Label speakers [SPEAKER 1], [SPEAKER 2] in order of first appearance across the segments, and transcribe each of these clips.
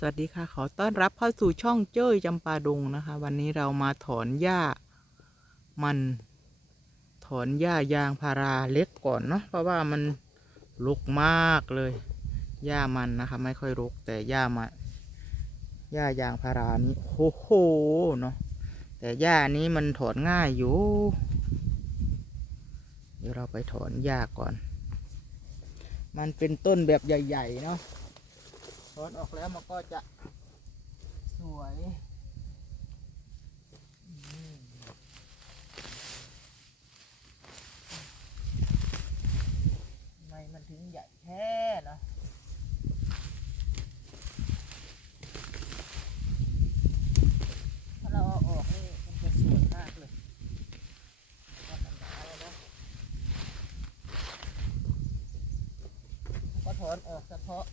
[SPEAKER 1] สวัสดีค่ะ ขอต้อนรับเข้าสู่ช่องเจ้ยจำปาดงนะคะ วันนี้เรามาถอนหญ้ามัน ถอนหญ้ายางพาราเล็กก่อนเนาะเพราะว่ามันรกมากเลยหญ้ามันนะคะ ไม่ค่อยรกแต่หญ้ามันหญ้ายางพารานี้โอ้โหเนาะแต่หญ้านี้มันถอนง่ายอยู่ เดี๋ยวเราไปถอนหญ้าก่อน มันเป็นต้นแบบใหญ่ ๆ เนาะ ถอนออกแล้วมันก็จะสวยทำไมมันถึงใหญ่แท้เนะถ้าเราเอาออกนี่มันจะสวยมากเลยว่ามันหนาเลยนะก็ถอนออกเฉพาะ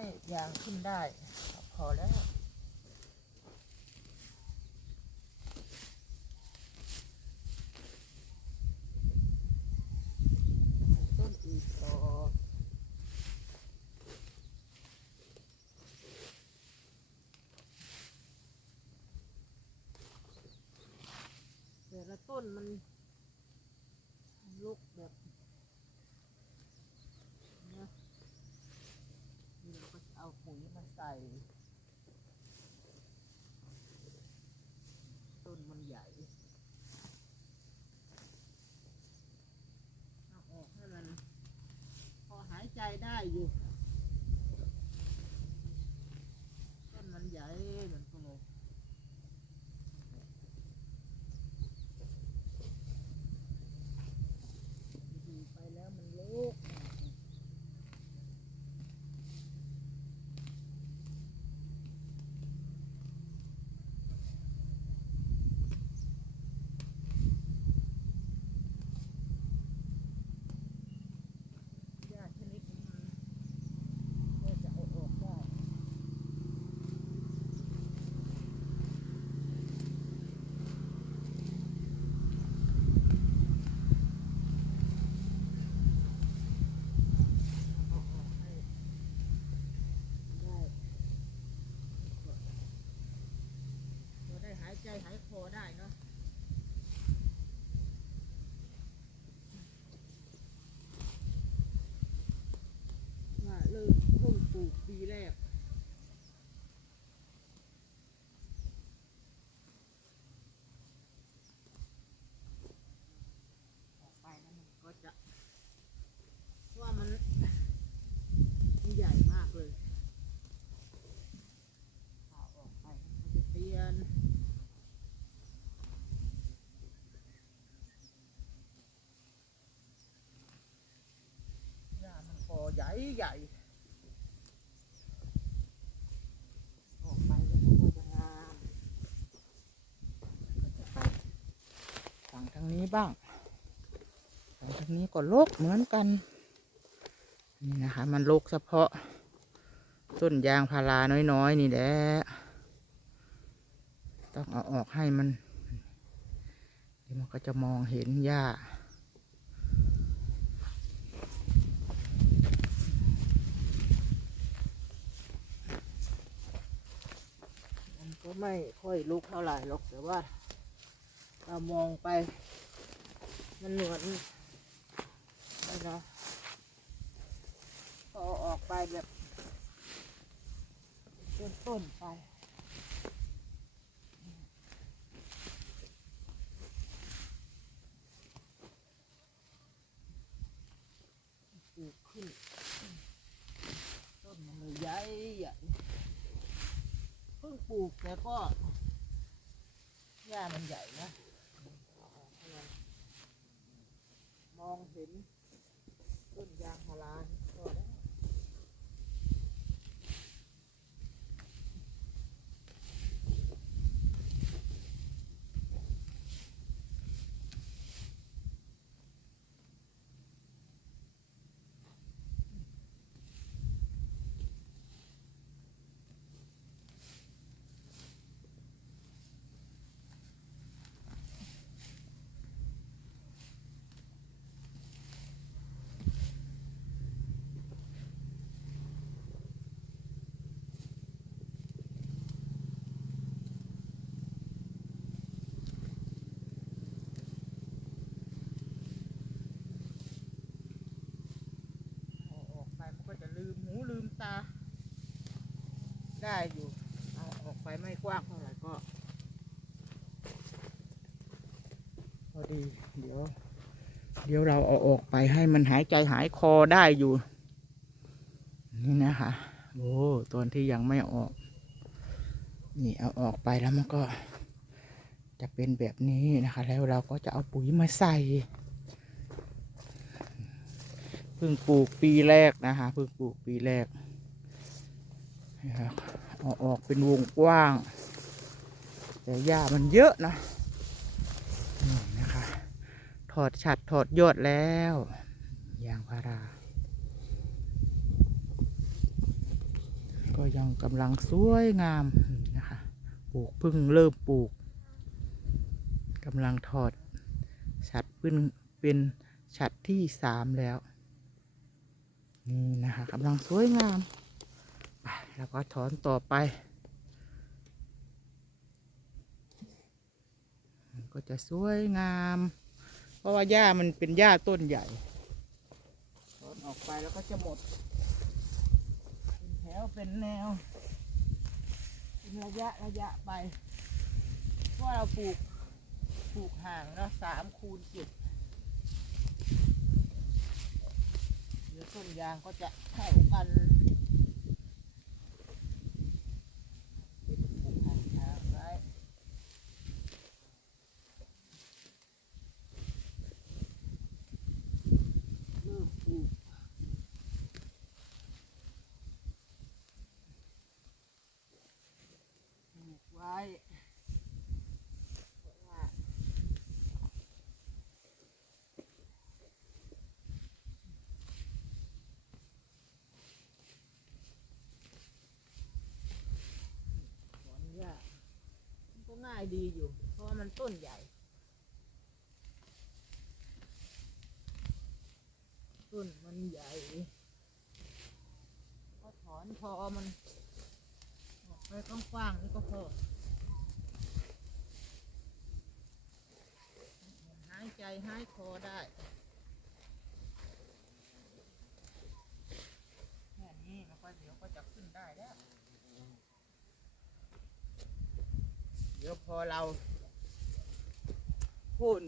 [SPEAKER 1] ให้ยาง ขึ้นได้ พอแล้ว ต้นอื่นต่อแต่ละต้นมันลุกแบบนะ นี่เราก็จะเอาปุ๋ยมาใส่ ต้นมันใหญ่ เอาออกให้มัน พอหาย ใจได้อยู่ ต้นมันใหญ่มันก็เลยดูไปแล้วมันโลก หญ้าชนิดนี้มันก็จะเอาออกได้เอาออกให้ได้เราได้หาย ใจหายคอได้เนาะ ว่าเริ่มเพิ่งปลูกปีแรก ออกไปแล้วมันก็จะว่ามัน มันใหญ่มากเลยเอาออกไปมันจะเปลี่ยนหญ้ามันคอ ใหญ่ใหญ่ออกไปแล้วมันก็จะงามก็จะไปฝั่งทางนี้บ้างฝั่งทางนี้ก็โลกเหมือนกัน นี่นะคะ มันโลกเฉพาะ ต้นยางพาราน้อยๆ นี่แหละต้องเอาออกให้มันเดี๋ยวมันก็จะมองเห็นหญ้า มันก็ ไม่ค่อยลุกเท่าไหร่หรอกแต่ว่าเรามองไป มันเหมือนอะไรนะพอออกไปแบบเป็นต้นไปปลูกขึ้น ต้นมันเลยใหญ่ใหญ่ เพิ่ง ปลูกแต่ก็หญ้ามันใหญ่นะ มองเห็นต้นยางพารา ก็จะลืมหูลืมตา ได้อยู่เอาออกไปไม่กว้างเท่าไหร่ก็พอดีเดี๋ยว เดี๋ยวเราเอาออกไปให้มันหายใจหายคอได้อยู่ นี่นะคะโอ้ตอนที่ยังไม่ออก นี่เอาออกไปแล้วมันก็ จะเป็นแบบนี้นะคะ แล้วเราก็จะเอาปุ๋ยมาใส่ เพิ่งปลูกปีแรกนะคะเพิ่งปลูกปีแรกนะครับเอาออกเป็นวงกว้าง แต่หญ้ามันเยอะนะนี่นะคะ ถอดฉัดถอดยอดแล้วยางพารา ก็ยังกำลังสวยงามนะคะ ปลูกเพิ่งเริ่มปลูกกำลังถอดฉัดเป็นเป็นฉัดที่สามแล้ว นี่นะคะกำลังสวยงามไปแล้วก็ถอนต่อไป ก็จะสวยงาม เพราะว่าหญ้ามันเป็นหญ้าต้นใหญ่ ถอนออกไปแล้วก็จะหมด เป็นแถวเป็นแนว เป็นระยะระยะไปเพราะว่าเราปลูกปลูกห่างเนาะสามคูณเจ็ด ส่วนยางก็จะเข้ากันปลูกห่างๆไว้เริ่มปลูก ปลูกไว้เพราะว่าถอนหญ้ามันก็ง่าย ดีอยู่ เพราะว่ามันต้นใหญ่ ต้นมันใหญ่พอถอนพอมันออกไปกว้างๆนี่ก็พอหายใจหายคอได้ แค่นี้มันก็เดี๋ยวก็จะขึ้นได้แล้ว เดี๋ยวพอเราพ่น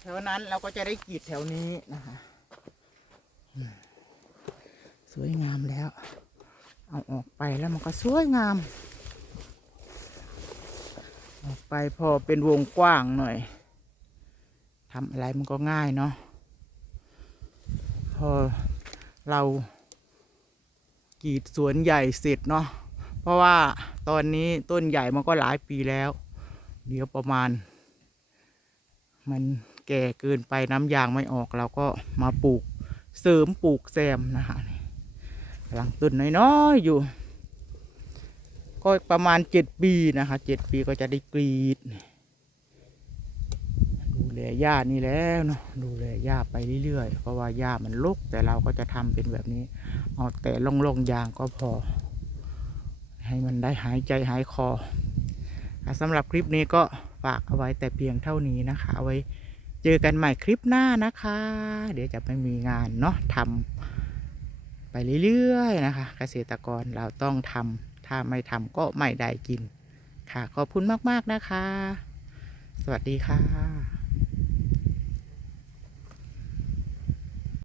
[SPEAKER 1] แถวนั้นเราก็จะได้กรีดแถวนี้นะคะสวยงามแล้ว เอาออกไปแล้วมันก็สวยงาม ออกไปพอเป็นวงกว้างหน่อยทำอะไรมันก็ง่ายเนาะพอเรากรีดสวนใหญ่เสร็จเนาะ เพราะว่าตอนนี้ต้นใหญ่มันก็หลายปีแล้ว เดี๋ยวประมาณ มันแก่เกินไปน้ำยางไม่ออกเราก็มาปลูกเสริมปลูกแซมนะคะกำลังต้นน้อยๆอยู่ ก็ประมาณเจ็ดปีนะคะเจ็ดปีก็จะได้กรีด ดูแลหญ้านี่แล้วเนาะดูแลหญ้าไปเรื่อยๆ เพราะว่าหญ้ามันรกแต่เราก็จะทำเป็นแบบนี้ เอาแต่ล่องๆยางก็พอ ให้มันได้หายใจหายคอสำหรับคลิปนี้ก็ฝากเอาไว้แต่เพียงเท่านี้นะคะเอาไว้เจอกันใหม่คลิปหน้านะคะ เดี๋ยวจะไม่มีงานเนาะทำไปเรื่อยๆนะคะ เกษตรกรเราต้องทำถ้าไม่ทำก็ไม่ได้กินค่ะ ขอบคุณมากๆนะคะ สวัสดีค่ะ